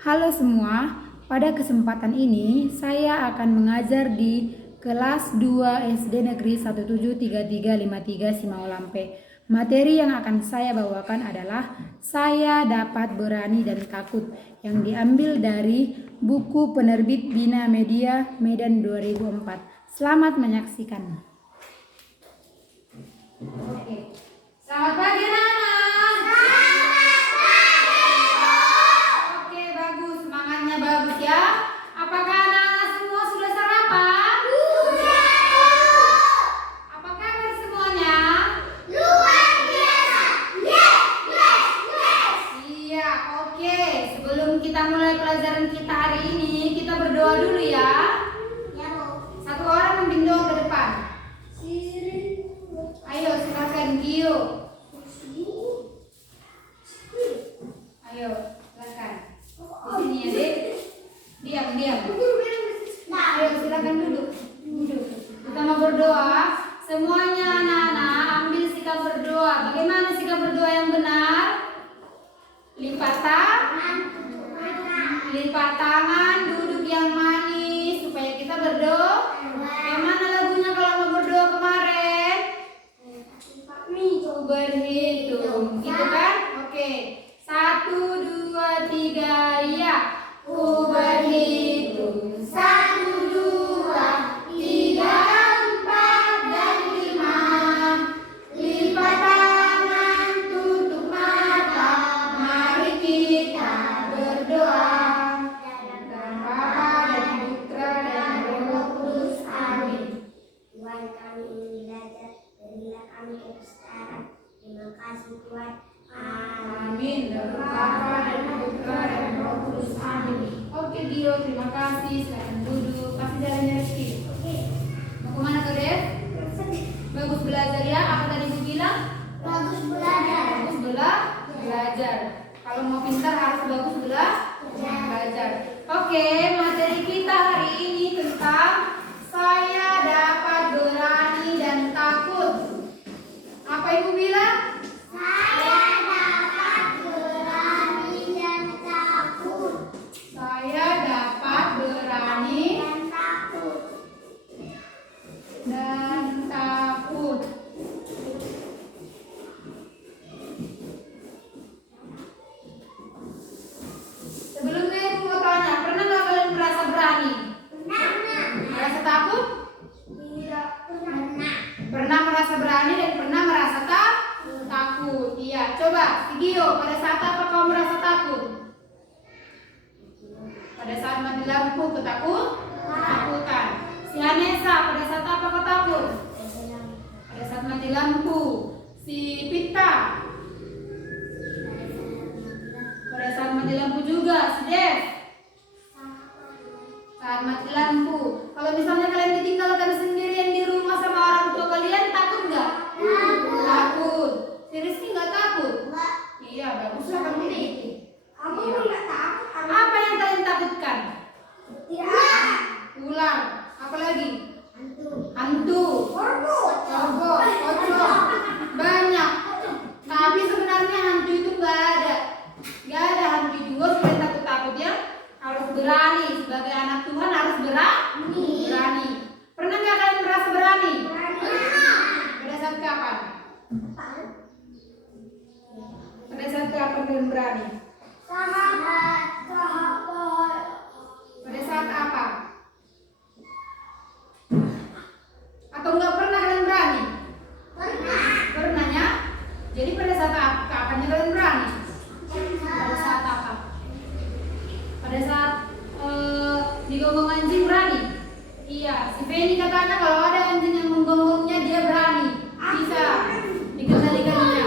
Halo semua, pada kesempatan ini saya akan mengajar di kelas 2 SD Negeri 173353 Simaulampe. Materi yang akan saya bawakan adalah Saya Dapat Berani dan Takut yang diambil dari buku penerbit Bina Media Medan 2004. Selamat menyaksikan. Oke. Selamat pagi anak-anak. Bagus ya. Apakah anak-anak semua sudah sarapan? Sudah. Apa kabar semuanya? Luar biasa. Yes. Iya, oke. Sebelum kita mulai pelajaran kita hari ini, kita berdoa dulu ya. Ya, Bu. Satu orang memimpin doa ke depan. Ayo, silakan Gio. Ayo, silakan. Di sini ya, Dek. Diam. Ayo silakan duduk. Kita mau berdoa. Semuanya anak-anak ambil sikap berdoa. Bagaimana sikap berdoa yang benar? Lipat tangan, duduk yang manis supaya kita berdoa. Bagaimana lagunya kalau mau berdoa kemarin? Ku berhitung, gitu kan? Oke. 1, 2, 3, ya. Ku berhitung 1, 2, 3, 4 dan 5. Lipat tangan, tutup mata. Mari kita berdoa. Dalam nama Bapa dan Putra dan Roh Kudus. Amin. Tuhan, kami ingin belajar, berilah kami kebesaran. Terima kasih Tuhan. Amin. Dalam Bapa dan Putra dan Roh Kudus. Amin. Oke Dio, terima kasih. Silakan duduk. Kasih jalannya Rizky. Oke. Mau kemana kau Dev? Bagus belajar ya. Apa tadi Ibu bilang? Bagus belajar. Bagus belajar. Kalau mau pintar harus bagus belajar. Oke, materi kita hari ini tentang saya dapat berani dan takut. Apa Ibu bilang? Saya dapat berani dan takut. Saya dapat berani dan takut. Sebelumnya Ibu mau tanya, pernah nggak kalian merasa berani? Pernah. Merasa takut? Tidak pernah. Pernah merasa berani dan pernah merasa takut. Iya, coba Gio, pada saat apa kau merasa takut? Pada saat mati lampu ketakutan. Si Hanesa, pada saat apa kau takut? Pada saat mati lampu. Si Pita, pada saat mati lampu juga. Si Dev, saat mati lampu. Kalau misalnya kalian ditinggalkan sendirian di rumah sama orang tua kalian, takut nggak? Takut. Si Rizky nggak takut? Iya, baguslah kamu ini. Kamu Iya. tidak takut? Apa yang kalian takutkan? Tidak. Ular. Apa lagi? Hantu. Hantu. Corbo. Pocong. Banyak. Tapi sebenarnya hantu itu nggak ada. Nggak ada hantu juga supaya takut-takut ya. Harus berani. Sebagai anak Tuhan harus berani. Pernah nggak kalian merasa berani? Pada saat kapan? Pada saat kapan kalian berani? Pada saat apa? Atau nggak pernah kalian berani? Pernah ya? Jadi pada saat kapan kalian berani? Pada saat apa? Pada saat digonggong anjing berani? Iya, si Feni katanya kalau ada anjing yang menggonggongnya dia berani. Bisa dikendalikannya.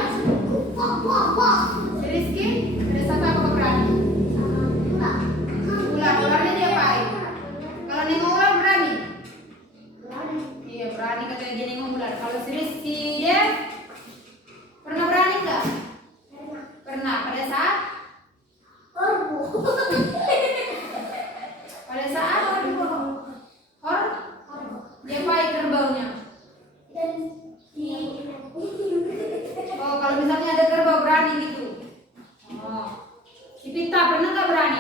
Si Rizky, pada saat apa kau berani? Ularnya diapain? Kalau nengok ular berani? Iya, berani katanya dia nengok ular. Kalau si Rizky dia pernah berani nggak? Pernah. Pada saat? Pada saat? Diapain kerbaunya? Oh, kalau misalnya ada kerbau berani gitu. Oh. Si Pita pernah nggak berani?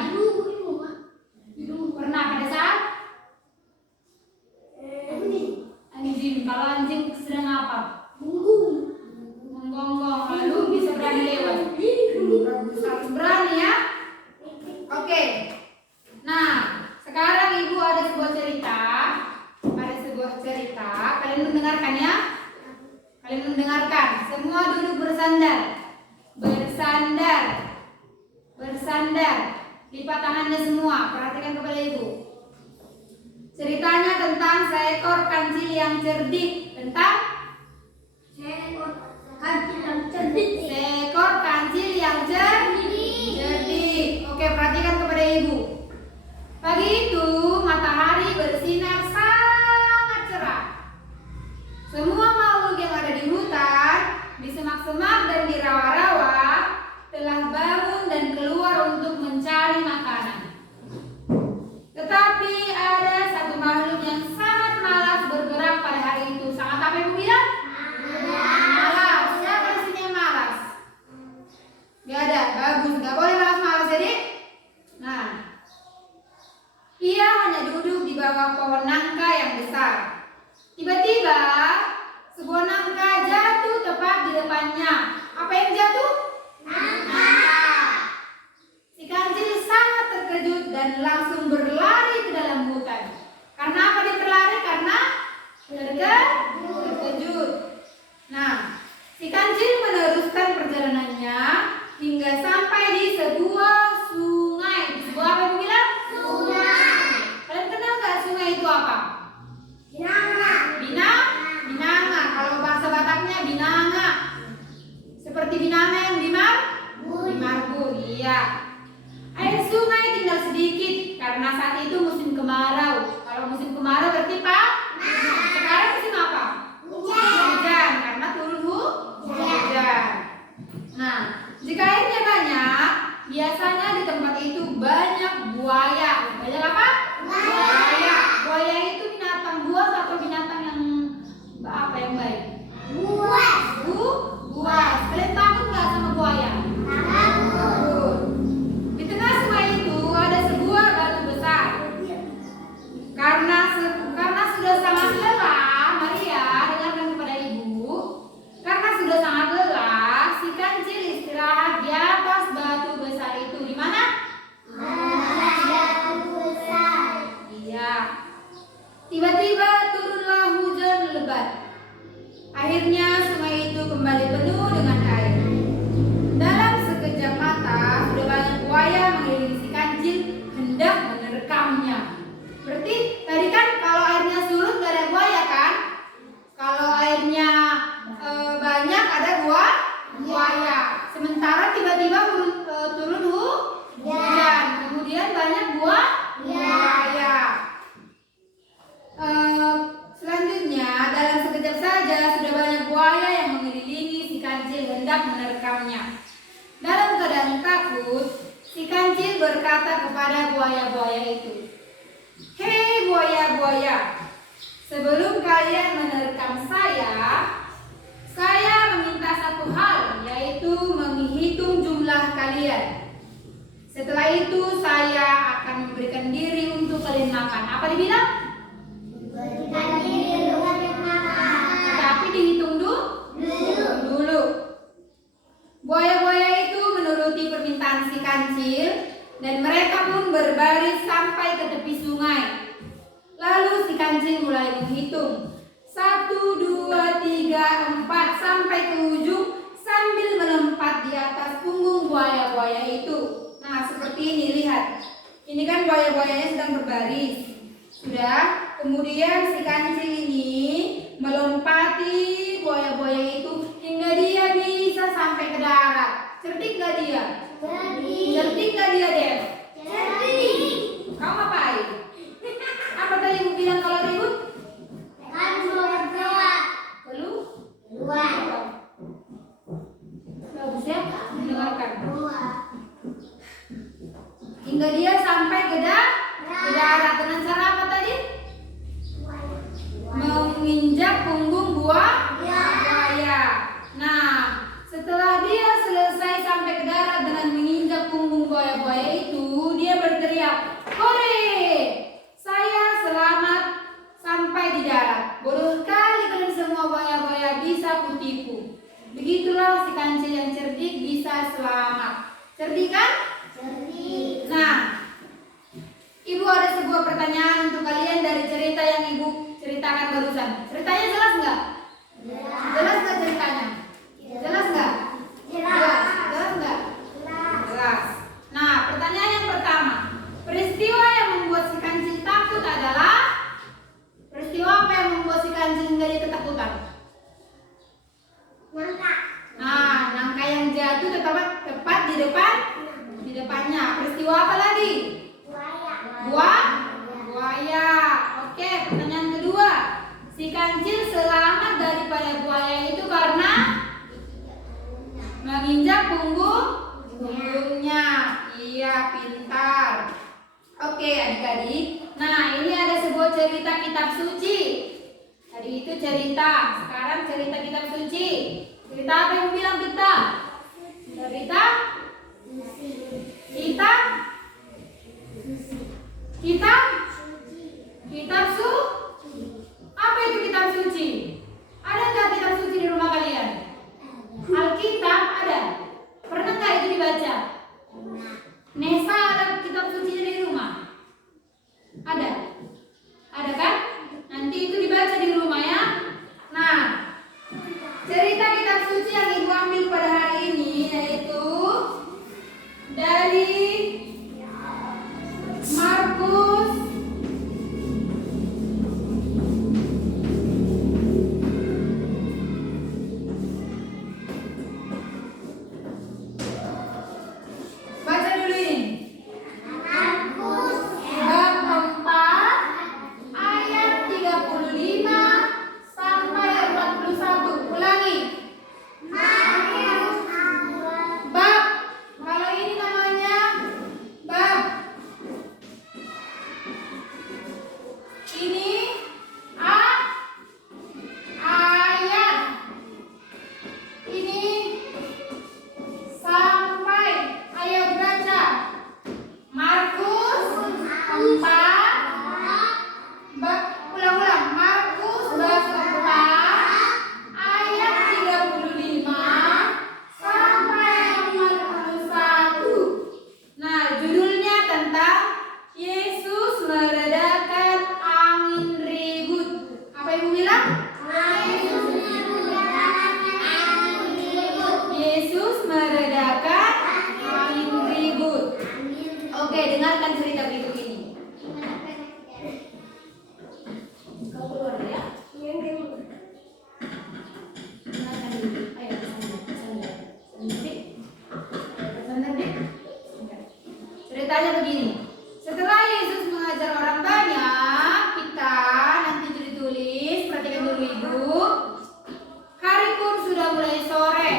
bersandar. Lipat tangannya semua, perhatikan kepada ibu. Ceritanya tentang seekor kancil yang cerdik. Tentang Seekor kancil yang cerdik. seekor kancil yang cerdik. Oke, perhatikan kepada ibu. Pagi itu matahari bersinar sangat cerah. Semua makhluk yang ada di hutan, di semak-semak dan di rawa-rawa telah bangun dan keluar untuk mencari makanan. Tetapi ada satu makhluk yang sangat malas bergerak pada hari itu. Sangat apa ibu bilang? Malas. Siapa di sini yang malas? Gak ada. Bagus. Gak boleh malas-malas jadi. Nah, ia hanya duduk di bawah pohon nangka yang besar. Tiba-tiba sebuah nangka jatuh tepat di depannya. Apa yang jatuh? Nangka. Si kancil sangat terkejut dan langsung berlari ke dalam hutan. Karena apa dia berlari? Karena terkejut. Nah, si kancil meneruskan perjalanannya hingga sampai di sebuah sungai. Di sebuah apa ibu bilang? Sungai. Kalian kenal gak sungai itu apa? Binanga. Kalau bahasa Bataknya binanga. Seperti binanga yang dimarbun. Iya. Air sungai tinggal sedikit karena saat itu musim kemarau. Kalau musim kemarau berarti sekarang musim apa? Hujan. Karena turun hujan. Nah, jika airnya banyak, biasanya di tempat itu banyak buaya. Banyak apa? Buaya. Buaya itu binatang buas atau binatang yang apa yang baik? Buas. Kalian takut nggak sama buaya? Takut. Di tengah sungai itu ada sebuah batu besar. Karena sudah sangat lelah, Maria dengarkan kepada ibu. Karena sudah sangat lelah, si kancil istirahat di atas batu besar itu. Di mana? Iya. Tiba-tiba turunlah hujan lebat. Akhirnya sungai itu kembali penuh dengan air. Dalam sekejap mata sudah banyak buaya mengelilingi si kancil hendak menerkamnya. Berarti tadi kan kalau airnya surut gak ada buaya kan? Kalau airnya banyak ada buaya. Sementara tiba-tiba turun hujan. Kemudian banyak buaya. Selanjutnya dalam sekejap saja sudah banyak buaya yang mengelilingi si kancil hendak menerkamnya. Dalam keadaan takut, si kancil berkata kepada buaya-buaya itu, "Hei buaya-buaya, sebelum kalian menerkam saya meminta satu hal, yaitu menghitung jumlah kalian. Setelah itu saya akan memberikan diri untuk kalian makan." Apa dibilang? Tapi dihitung dulu. Buaya-buaya itu menuruti permintaan si kancil dan mereka pun berbaris sampai ke tepi sungai. Lalu si kancil mulai menghitung 1, 2, 3, 4 sampai ke ujung sambil melompat di atas punggung buaya-buaya itu. Nah, seperti ini, lihat. Ini kan buaya-buayanya sedang berbaris. Sudah, kemudian si kancil ini melompati buaya-buaya itu hingga dia bisa sampai ke darat. Cerdik gak dia? Cerdik gak dia, Dev? Cerdik. Kamu ngapain? Apa tadi ibu bilang kalau ribut? Bagus ya, mendengarkan. Hingga dia sampai ke darat. Dengan cara apa tadi? Menginjak punggung buaya. Nah, setelah dia selesai sampai ke darat dengan menginjak punggung buaya-buaya itu, dia berteriak, "Hore! Saya selamat sampai di darat. Bodoh kali kalian semua buaya-buaya bisa kutipu." Begitulah si kancil yang cerdik bisa selamat. Cerdik kan? Cerdik. Nah, ibu ada sebuah pertanyaan untuk kalian dari cerita yang ibu ceritakan barusan. Ceritanya jelas nggak? Jelas nggak ceritanya? Jelas nggak? Jelas nggak? Jelas. Nah, pertanyaan peristiwa apa lagi? Buaya. Oke, pertanyaan kedua. Si kancil selamat daripada buaya itu karena menginjak punggungnya. Iya, pintar. Oke, adik-adik. Nah, ini ada sebuah cerita kitab suci. Tadi itu cerita, sekarang cerita kitab suci. Cerita apa yang bilang kita? Cerita kitab apa itu kitab suci? Ada nggak kitab suci di rumah kalian? Alkitab ada. Pernah nggak itu dibaca? Nesa ada kitab suci di rumah? Ada? Ada kan? Nanti itu dibaca di rumah ya. Nah, cerita kitab suci yang ibu ambil pada hari ini yaitu dari Markus baca dulu ini. Bab 4 ayat 35 sampai 41. Ulangi. Bab, kalau ini namanya bab. Ini ayat. Ini sampai. Ayo baca. Markus 4. Ulang-ulang. Markus bab 4 ayat 35 sampai 41. Nah, judulnya tentang Yesus meredakan angin ribut. Apa ibu bilang? Yesus meredakan angin ribut. Oke, dengarkan cerita berikut ini. Kau keluar ya? Dengarkan dulu. Ayo, bersandar, Dik. Ceritanya begini. Setelah Yesus mengajar orang banyak, kita nanti ditulis, perhatikan dulu ibu. Hari pun sudah mulai sore.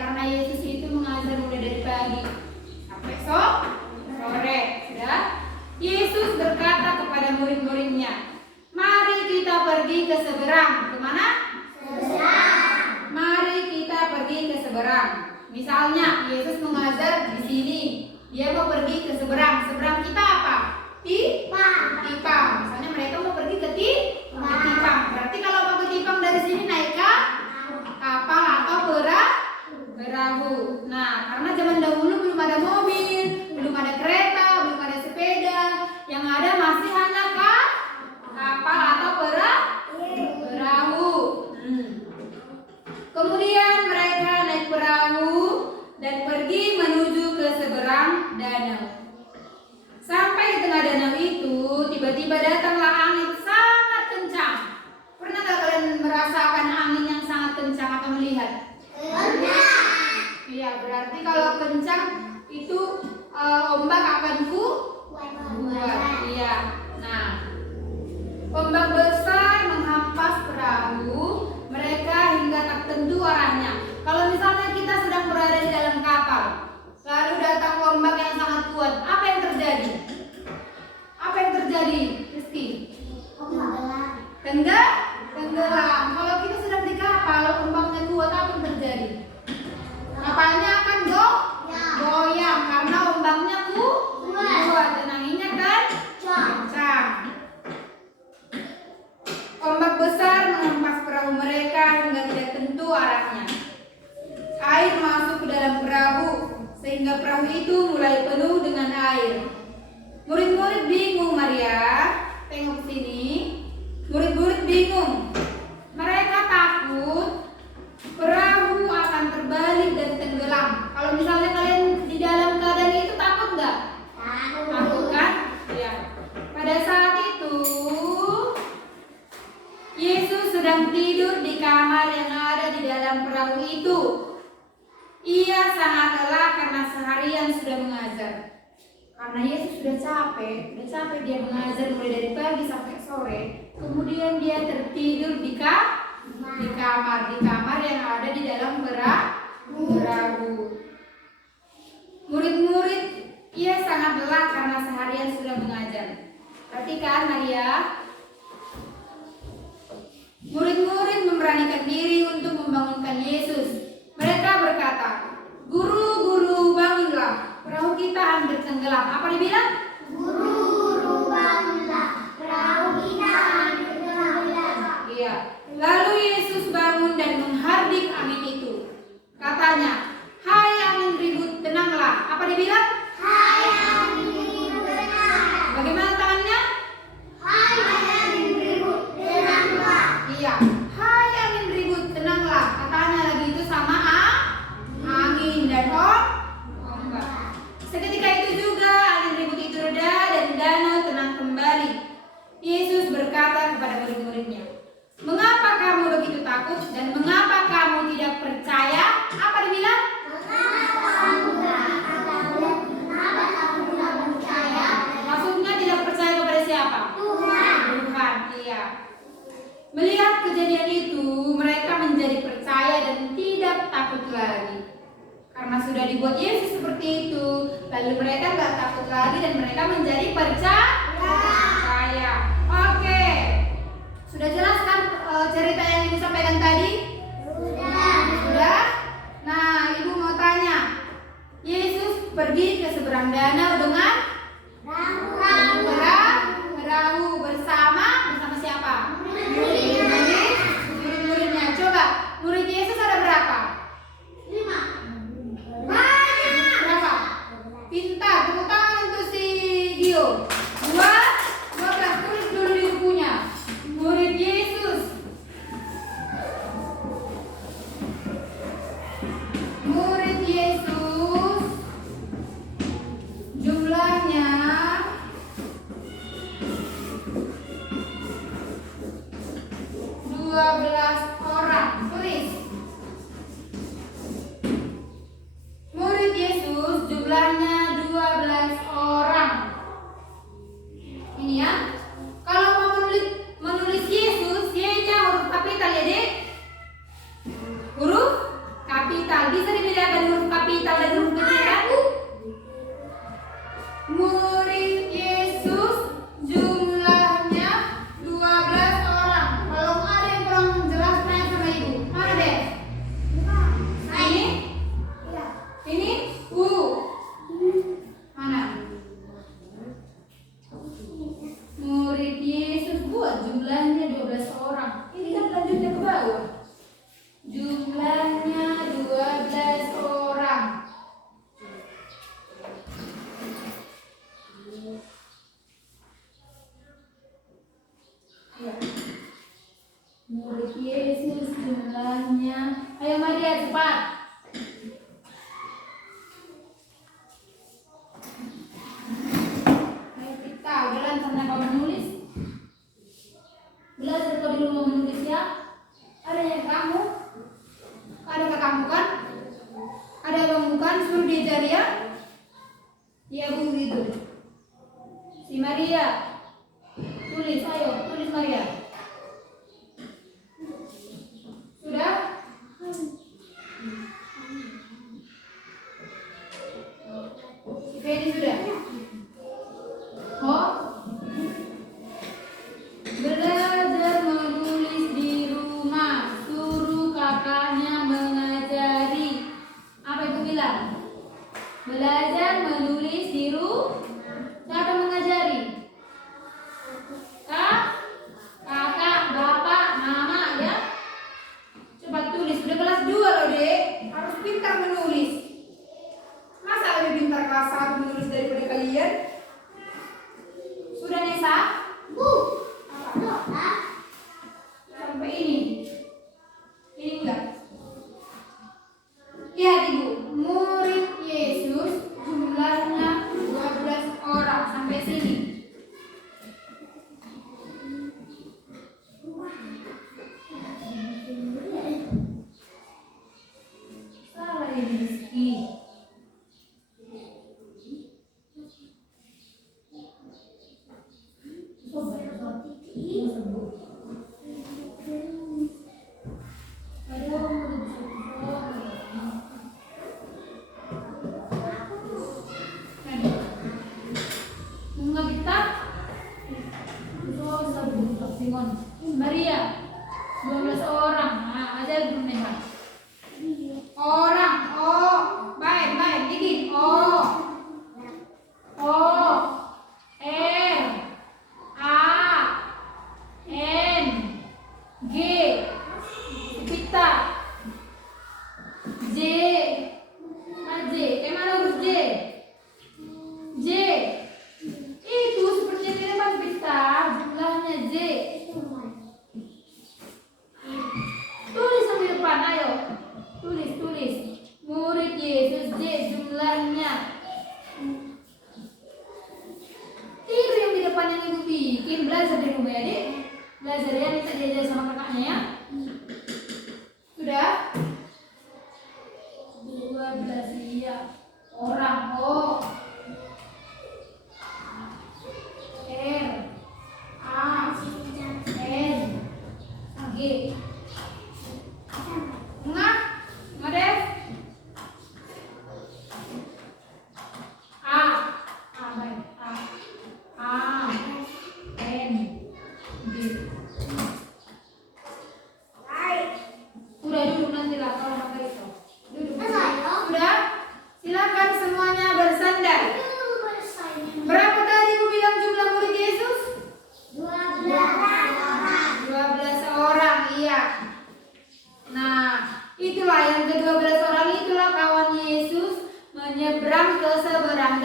Karena Yesus itu mengajar mulai dari pagi sampai sore. Sudah. Yesus berkata kepada murid-muridnya, mari kita pergi ke seberang. Kemana? Mari kita pergi ke seberang. Misalnya Yesus mengajar di sini, dia mau pergi ke seberang. Seberang kita apa? Tipang. Misalnya mereka mau pergi ke Tipang. Berarti kalau mau ke Tipang dari sini naik kapal atau perahu. Nah, karena zaman dahulu belum ada mobil, belum ada kereta, belum ada sepeda. Yang ada masih hanya kapal atau perahu. Kemudian mereka naik perahu dan pergi menuju ke seberang danau. Sampai di tengah danau itu, tiba-tiba datanglah angin sangat kencang. Pernah nggak kalian merasakan angin yang sangat kencang atau melihat? Iya, berarti kalau kencang itu ombak akan kuat. Iya. Nah, ombak besar menghampas perahu mereka hingga tak tentu arahnya. Kalau misalnya kita sedang berada di dalam kapal, lalu datang ombak yang sangat kuat, apa yang terjadi? Rizky? Tenggelam. Kalau kita sedang di kapal, ombaknya kuat, apa yang terjadi? Kapalnya akan goyang karena ombaknya kuat dan anginnya kan kencang. Ombak besar menghempas perahu mereka hingga tidak tentu arahnya. Air masuk ke dalam perahu sehingga perahu itu mulai penuh dengan air. Murid-murid bingung, Maria. Tengok sini. Murid-murid bingung. Mereka takut perahu akan terbalik dan tenggelam. Kalau misalnya kalian di dalam keadaan itu takut nggak? Takut kan? Ya. Pada saat itu Yesus sedang tidur di kamar yang ada di dalam perahu itu. Ia sangat lelah karena sehari Karena Yesus sudah capek dia mengajar mulai dari pagi sampai sore. Kemudian dia tertidur di kamar yang ada di dalam perahu. Murid-murid ia sangat lelah karena seharian sudah mengajar. Perhatikan Maria. Murid-murid memberanikan diri untuk membangunkan Yesus. Mereka berkata, "Guru, bangunlah. Perahu kita hampir tenggelam." Apa dibilang? Guru, bangunlah. Perahu kita hampir tenggelam. Iya. Lalu Yesus bangun dan menghardik angin itu. Katanya, "Hai angin ribut, tenanglah." Apa dibilang? Hai angin ribut, tenang. Bagaimana tangannya? Hai angin ribut, tenanglah. Iya. "Hai angin ribut, tenanglah." Katanya lagi itu sama angin dan ombak. Seketika itu juga angin ribut itu reda dan danau tenang kembali. Yesus berkata kepada murid-muridnya, "Mengapa kamu begitu takut dan mengapa kamu tidak percaya?" Apa dibilang? Mengapa kamu takut? Mengapa kamu tidak percaya? Maksudnya tidak percaya kepada siapa? Tuhan. Tuhan, iya. Melihat kejadian itu, mereka menjadi percaya dan tidak takut lagi. Karena sudah dibuat Yesus seperti itu, lalu mereka nggak takut lagi dan mereka menjadi percaya. Oke. Sudah jelas kan cerita yang Ibu sampaikan tadi? Sudah? Nah, Ibu mau tanya. Yesus pergi ke seberang danau dengan perahu bersama siapa? Murid-muridnya. Coba, murid Yesus ada berapa? 5. Berapa? Pintar. Tepuk tangan untuk si Gio. 12. Tulis dulu di bukunya. Murid Yesus. Murid Yesus jumlahnya 12 orang. Tulis. Murid Yesus jumlahnya 12 orang. Ini ya. Kalau mau menulis Yesus, Y-nya huruf kapital ya, Dek? Huruf kapital. Bisa dibedakan huruf kapital dan huruf kecil kan? Murid Yesus jumlahnya 12 orang. Kalau ada yang kurang jelas tanya sama Ibu. Mana, Dek? Ini? Ini? Mana? Murid Yesus buat jumlahnya 12 orang. Ini kan lanjutnya ke bawah. Jumlahnya 12 orang. Ya. Murid Yesus jumlahnya. Ayo Maria cepat. Ayo kita jalan sana kamu menulis. Belajar kau di rumah menulis ya. Ada yang kamu? Ada kamu kan? Ada bang bukan? Suruh diajar ya. Iya Bu gitu. Si Maria. Tulis, ayo tulis Maria. Sudah? Si Feni sudah? Oh? Belajar menulis di rumah. Suruh kakaknya mengajari. Apa Ibu bilang? Belajar menulis di rumah. Siapa mengajari? Kakak, bapak, mama ya. Coba tulis. Sudah kelas 2 loh, Dek. Harus pintar menulis. Masa lebih pintar kelas 1 menulis daripada kalian? Sudah, Nesa? Bu. Apa? Sampai ini. Ini enggak? Lihat Ibu, murid Yesus jumlahnya 12 Simon. Maria 12 orang. Nah, aja belum merah. Orang. Oh, baik, dikit. Oh. O R A N G Pita J mana huruf J? J itu seperti di depan Pita, jumlahnya J. Tulis di depan, ayo tulis murid Yesus J jumlahnya. Itu yang di depan yang ibu bikin. Belajar di rumah ya, Dik. Belajar ya, minta diajar sama kakaknya ya. Sudah? 12 iya. Orang O R A N G. Enggak? Enggak deh. Baik. A N G. Udah duduk nanti lah kalau pakai itu. Duduk. Sudah? Silakan semuanya bersandar. Berapa tadi ibu bilang jumlah murid Yesus? 12 orang, iya. Nah, itulah yang ke-12 orang itulah kawan Yesus menyeberang ke seberang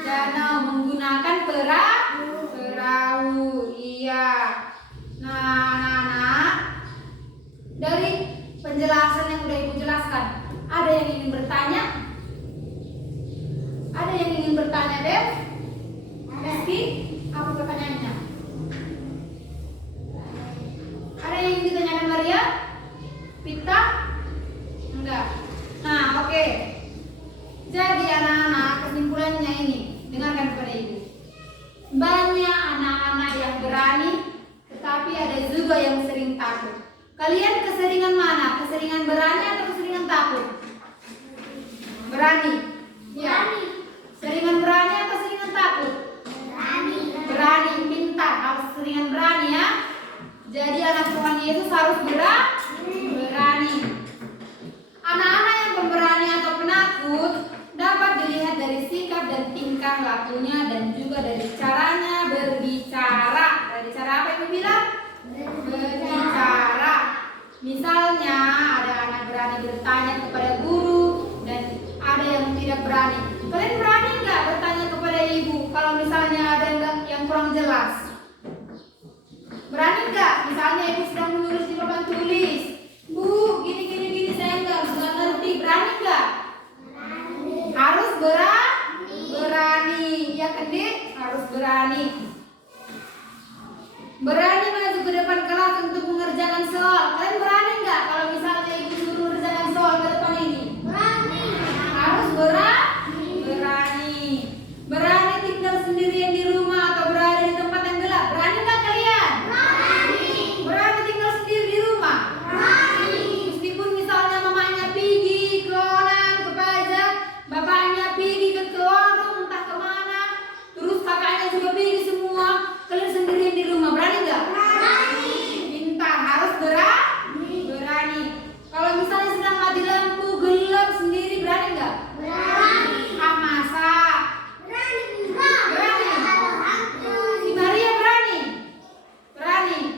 danau menggunakan perahu. Iya. Nah, dari penjelasan yang udah ibu jelaskan, ada yang ingin bertanya? Ada yang ingin bertanya, Dev? Rizky, apa pertanyaannya? Ada yang ingin ditanyakan Maria? Pita? Enggak. Nah, oke. Jadi anak-anak, kesimpulannya ini, dengarkan kepada ibu. Banyak anak-anak yang berani, tetapi ada juga yang sering takut. Kalian keseringan mana? Keseringan berani atau keseringan takut? Berani. Ya. Seringan berani atau seringan takut? Berani. Pintar, harus seringan berani ya. Jadi anak Tuhan Yesus harus berani. Anak-anak yang pemberani atau penakut dapat dilihat dari sikap dan tingkah lakunya dan juga dari caranya berbicara. Dari cara apa ibu bilang? Berbicara. Misalnya ada anak berani bertanya kepada guru dan ada yang tidak berani. Kalian berani nggak bertanya kepada ibu kalau misalnya ada yang kurang jelas? Berani nggak? Misalnya ibu sedang menulis di papan tulis, Bu, gini saya nggak ngerti. Berani nggak? Harus berani. Ya kan, Dik? Harus berani. Berani maju ke depan kelas untuk mengerjakan soal. Kalian berani nggak kalau misalnya ibu suruh mengerjakan soal ke depan ini? Berani. Harus berani. Berani tinggal sendirian di rumah atau berada di tempat yang gelap. Berani nggak kalian? Berani. Berani tinggal sendiri di rumah? Berani. Meskipun misalnya mamanya pergi ke orang, ke pajak, bapaknya pergi ke warung, entah kemana, terus kakaknya juga pergi semua, kalian sendirian di rumah, berani nggak? Berani. Pintar, harus berani. Kalau misalnya sedang mati lampu gelap sendiri, berani nggak? Berani. Masa? Berani. Si Maria berani.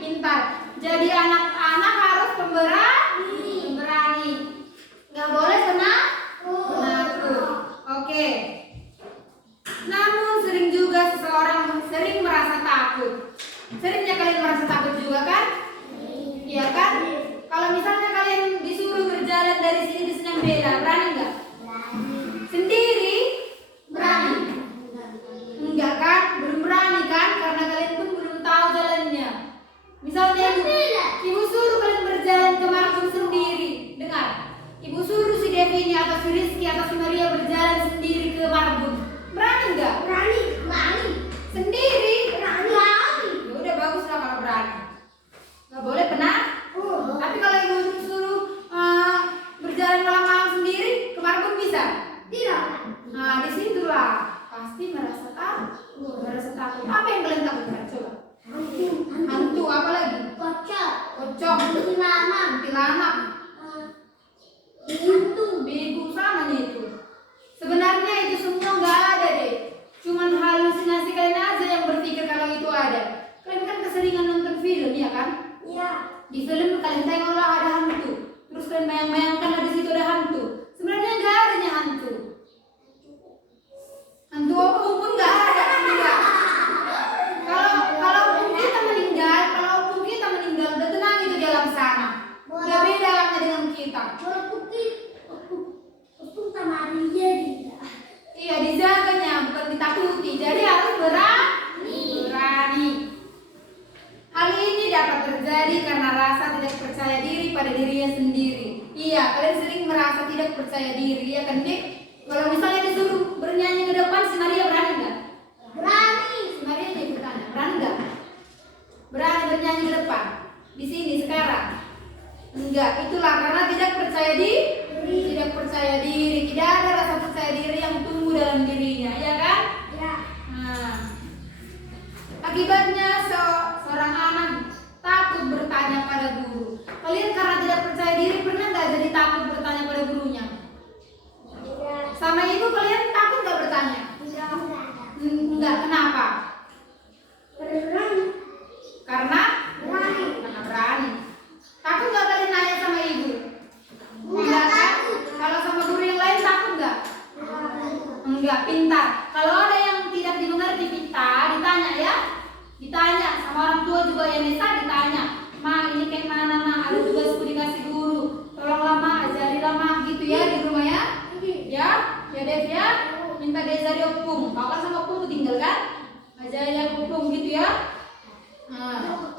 Pintar. Jadi anak-anak harus pemberani. Nggak boleh penakut. Oke. Namun sering juga seseorang sering merasa takut. Seringnya kalian merasa takut juga kan? Iya kan? Kalau misalnya kalian disuruh berjalan dari sini di Senambela, berani nggak? Sendiri? Berani? Enggak kan? Belum berani kan? Karena kalian pun belum tahu jalannya. Misalnya ibu suruh kalian berjalan ke Marbun sendiri. Dengar, ibu suruh si Devi ini atau si Rizky atau si Maria berjalan sendiri ke Marbun. Berani nggak? Berani. Sendiri? Berani. Ya udah baguslah kalau berani. Nggak boleh penakut. Tapi kalau ibu suruh berjalan malam-malam sendiri ke Marbun bisa? Tidak. Nah disitulah pasti merasa takut. Apa yang kalian takutkan? Coba. Hantu. beranak. Bego sama nih itu. Sebenarnya itu semua nggak ada deh. Cuman halusinasi kalian aja yang berpikir kalau itu ada. Kalian kan keseringan nonton film ya kan? Iya. Di film kalian tengoklah ada hantu. Terus kalian bayang-bayangkan di situ ada hantu. Sebenarnya nggak adanya hantu. Hantu apa pun nggak ada. Enggak. Kalaupun kita meninggal, udah tenang itu di alam sana. Udah beda alamnya dengan kita. Iya, dijaganya bukan ditakuti. Jadi harus berani. Hal ini dapat terjadi karena rasa tidak percaya diri pada dirinya sendiri. Iya, kalian sering merasa tidak percaya diri, ya kan, Dik? Kalau misalnya disuruh bernyanyi ke depan, si Maria berani nggak? Berani. Si Maria jadi bertanya, berani nggak? Berani bernyanyi ke depan? Di sini sekarang? Enggak, itulah karena tidak percaya diri. Tidak percaya diri, tidak ada rasa percaya diri yang tumbuh dalam dirinya, ya kan? Ya. Nah, akibatnya seorang anak takut bertanya pada guru. Kalian karena tidak percaya diri pernah nggak jadi takut bertanya pada gurunya? Tidak. Sama ibu kalian takut nggak bertanya? Tidak. Enggak, kenapa? Berani. Karena Berani. berani. Takut nggak kalian nanya sama ibu? Enggak kan? takut. Kalau sama guru yang lain takut nggak? Enggak, pintar. Kalau ada yang tidak dimengerti kita, ditanya ya. Ditanya sama orang tua juga yang bisa ditanya. Ma, ini kayak mana ma? Ada tugasku dikasih guru. Tolonglah ma, ajarilah ma, gitu ya di rumah ya. Ya, ya Dev ya. Minta diajari opung. Kau kan sama opung tinggal kan? Ajari opung gitu ya. Nah.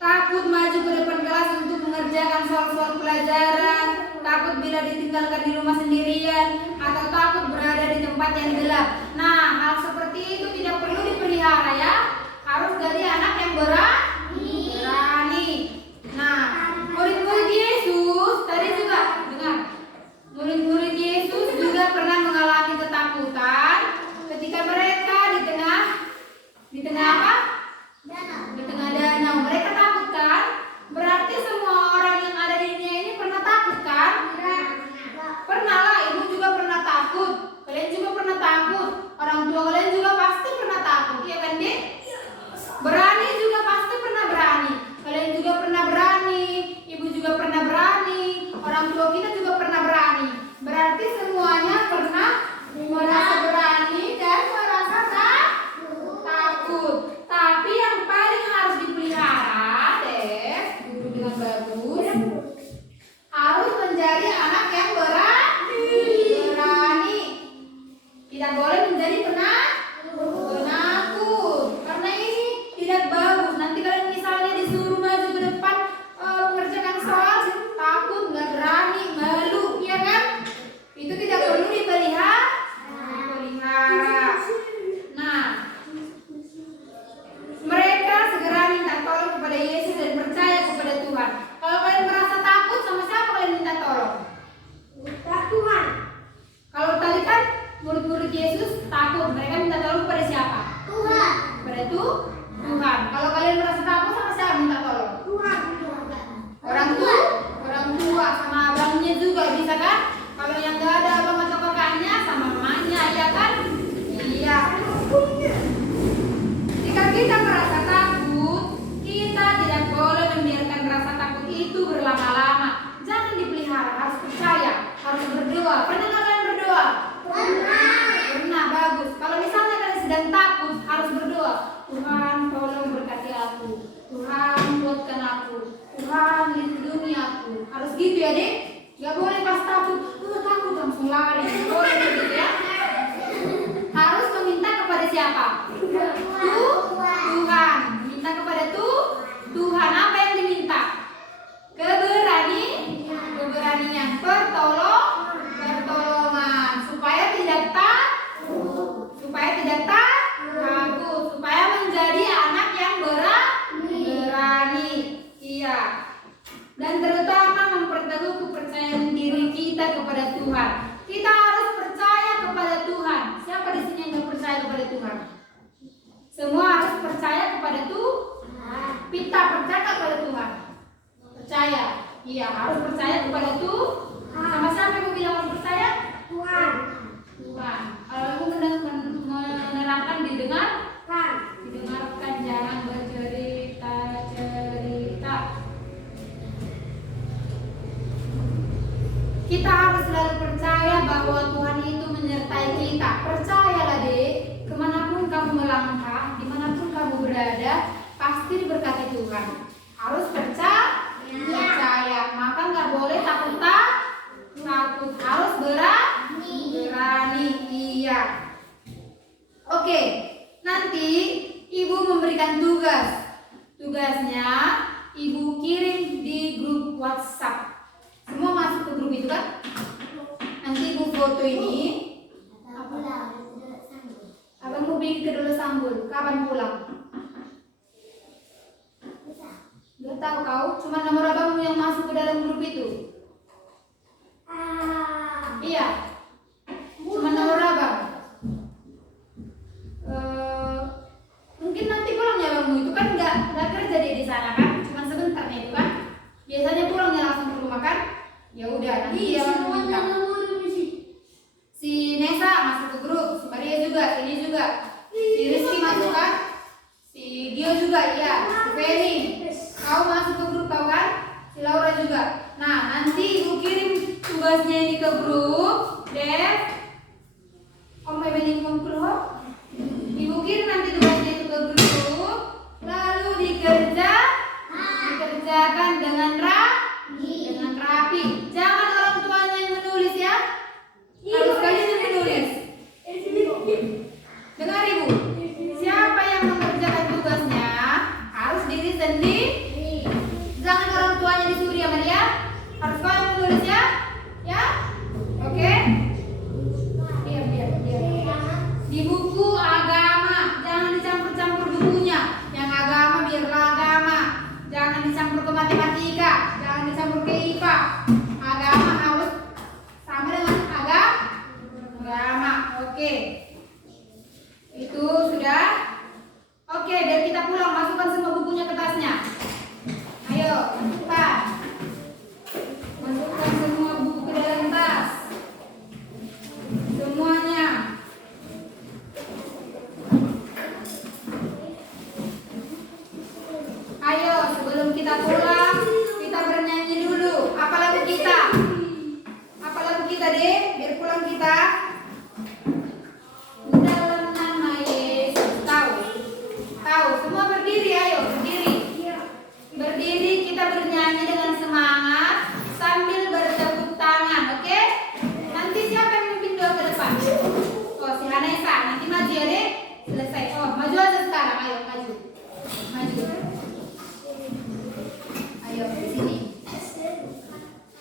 Takut maju ke depan kelas untuk mengerjakan soal-soal pelajaran, takut bila ditinggalkan di rumah sendirian, atau takut berada di tempat yang gelap. Nah, hal seperti itu tidak perlu dipelihara ya. Harus jadi anak yang berani. Nah, murid-murid Yesus tadi juga dengar. Murid-murid Yesus juga pernah mengalami ketakutan ketika mereka di tengah apa? Di tengah danau. Mereka takut kan? Berarti semua orang yang ada di dunia ini pernah takut kan? Pernah lah, ibu juga pernah takut. Kalian juga pernah takut. Orang tua kalian juga pasti pernah takut, ya kan, Dek? Berani juga pasti pernah berani. Kalian juga pernah berani. Ibu juga pernah berani. Orang tua kita juga pernah berani. Berarti semuanya pernah merasa berani dan merasa takut. Tapi yang paling harus dipelihara, Des, dulu dengan bagus, harus menjadi anak yang berani. Tidak boleh menjadi penakut. Karena ini tidak bagus. Nanti kalian misalnya disuruh maju ke depan mengerjakan soal, takut, nggak berani, malu, ya kan? Itu tidak perlu dipelihara. Nah, mereka segera minta tolong kepada Yesus dan percaya kepada Tuhan. Kalau kalian merasa takut, sama siapa kalian minta tolong? Tuhan. Kalau tadi kan murid-murid Yesus takut, mereka minta tolong kepada siapa? Tuhan. Kepada Tuhan. Kalau kalian merasa takut, sama siapa minta tolong? Tuhan. Orang tua sama abangnya juga bisa kan? Kalau yang nggak ada abang atau kakaknya, sama mamanya, ya kan? Iya. Jika kita merasa takut, kita tidak boleh membiarkan rasa takut itu berlama-lama. Jangan dipelihara, harus percaya, harus berdoa. Pernah nggak kalian berdoa? Pernah, bagus. Kalau misalnya kalian sedang takut, harus berdoa. Tuhan, tolong berkati aku. Tuhan, kuatkan aku. Tuhan, lindungi aku. Harus gitu ya, Dek? Gak boleh pas takut langsung lari. Gak boleh begitu ya. Harus meminta kepada siapa? Tuhan. Minta kepada Tuhan. Apa yang diminta? Keberanian, pertolongan, supaya tidak takut, supaya menjadi anak yang berani. Iya. Dan terutama memperteguh kepercayaan diri kita kepada Tuhan. Kita harus percaya kepada Tuhan. Siapa di sini yang nggak percaya kepada Tuhan? Semua harus percaya kepada Tuhan. Kita percaya kepada Tuhan. percaya. Iya, harus percaya kepada Tuhan. Sama siapa ibu bilang harus percaya? Tuhan. Tuhan. Kalau ibu menerangkan didengarkan, jangan bercerita-cerita. Kita harus selalu percaya bahwa Tuhan itu menyertai kita. Percayalah dek, kemanapun kamu melangkah, dimanapun kamu berada, pasti diberkati Tuhan. Harus percaya. Maka nggak boleh takut. Harus berani. Iya. Oke, nanti ibu memberikan tugas. Tugasnya ibu kirim di grup WhatsApp. Semua masuk ke grup itu kan? Nanti ibu foto ini. Abang mau bikin kedua sambul. Kapan pulang? Gak tahu kau. Cuma nomor abangmu yang masuk ke dalam grup itu. Iya. Cuma nomor abang. Mungkin nanti pulangnya abangmu itu kan nggak kerja dia di sana kan? Cuma sebentar nih itu kan? Biasanya pulangnya langsung ke rumah kan? Ya udah, nanti dia minta. Si Nesa masuk ke grup, si Maria juga, ini juga, si Rizky masuk kan, si Gio juga, iya, si Feni, kau masuk ke grup kau kan, si Laura juga. Nah nanti ibu kirim tugasnya ini ke grup, Dev, Om Evelyn Kompro, ibu kirim nanti tugasnya itu ke grup, lalu dikerjakan dengan rapi. Jangan orang tuanya yang menulis ya. Harus kalian yang menulis. Dengar ibu. Siapa yang mengerjakan tugasnya harus diri sendiri. Jangan orang tuanya disuruh ya Maria. Harus kau yang menulis ya. Ya. Oke. Diam. Di buku agama jangan dicampur-campur bukunya. Yang agama biarlah agama. Jangan dicampur ke matematika. Jangan dicampur ke IPA. Agama harus sama dengan agama. Oke. Itu sudah. Oke, biar kita pulang masukkan semua bukunya ke tasnya. Ayo, cepat. Masukkan semua buku ke dalam tas. Semuanya. Ayo, sebelum kita pulang, kita bernyanyi dulu. Apa lagu kita? Dek? Biar pulang kita. Dalam nama Yesus. Tahu. Semua berdiri, ayo berdiri. Berdiri kita bernyanyi dengan semangat sambil bertepuk tangan, oke? Nanti siapa yang memimpin doa ke depan? Oh, si Hanesa. Nanti maju ya, Dek. Selesai. Oh, maju aja sekarang. Ayo, maju. Ayo, di sini.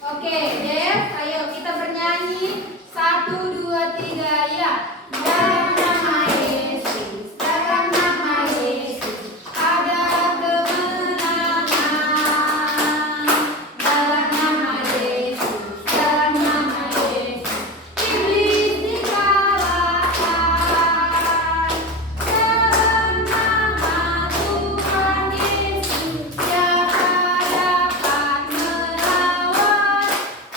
Oke, Dev, ayo kita bernyanyi 1, 2, 3, ya. Dalam nama Yesus, dalam nama Yesus ada kemenangan. Dalam nama Yesus, dalam nama Yesus iblis dikalahkan. Dalam nama Tuhan Yesus siapa dapat melawan.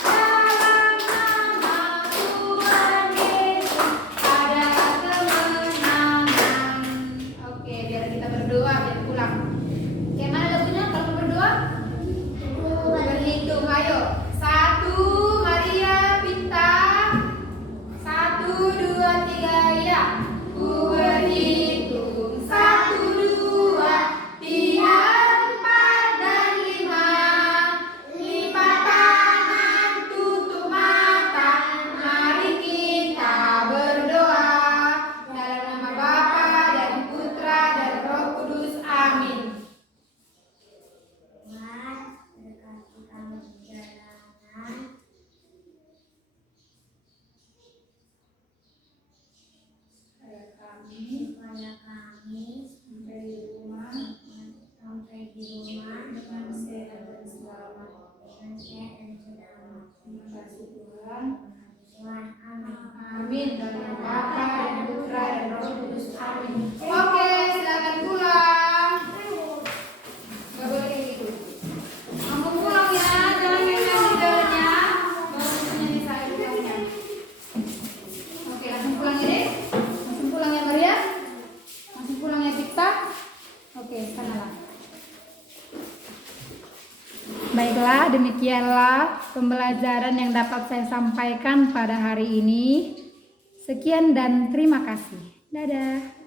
Dalam nama Tuhan Yesus ada kemenangan. Oke, biar kita berdoa, biar pulang. Oke, mana lagunya kalau mau berdoa? Berhitung, ayo. 1, Maria bintang. 1, 2, 3, ya. Ku berhitung 1, 2, 3, 4 dan 5. Lipat tangan, tutup mata. Mari kita berdoa. Dalam nama Bapa dan Putra dan Roh Kudus. Amin. Tuhan, berkati kami di jalanan. Supaya kami Sampai di rumah sampai di rumah dengan sehat dan selamat. dengan sehat dan selamat. Terima kasih Tuhan. Tuhan, amin. Amin. Dalam nama Bapa dan Putra dan Roh Kudus. Amin. Oke, silakan pulang. Gak boleh kayak gitu. Kamu pulang demikianlah pembelajaran yang dapat saya sampaikan pada hari ini. Sekian dan terima kasih. Dadah.